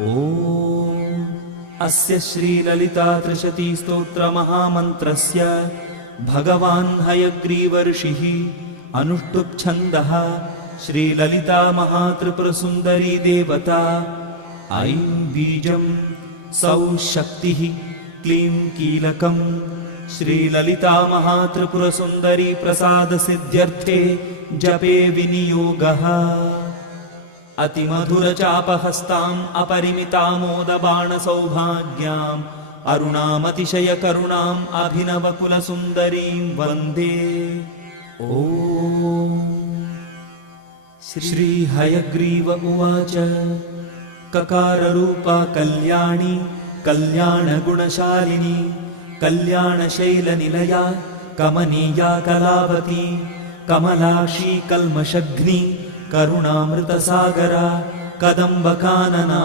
ॐ अस्य श्रीललिता त्रिशतीस्तोत्रमहामन्त्रस्य भगवान् हयग्रीवर्षिः अनुष्टुप् छन्दः श्रीललिता महात्रिपुरसुन्दरी देवता। ऐं बीजं सौः शक्तिः क्लीं कीलकम्। श्रीललिता महात्रिपुरसुन्दरी प्रसादसिद्ध्यर्थे जपे विनियोगः। अतिमधुरचापहस्ताम् अपरिमितामोदबाणसौभाग्याम् अरुणामतिशयकरुणाम् अभिनवकुलसुन्दरीं वन्दे। ॐ श्रीहयग्रीव उवाच ककाररूपा कल्याणी कल्याणगुणशालिनी कल्याणशैलनिलया कमनीया कलावती कमलाक्षी कल्मषघ्नी करुणामृतसागरा कदम्बकानना।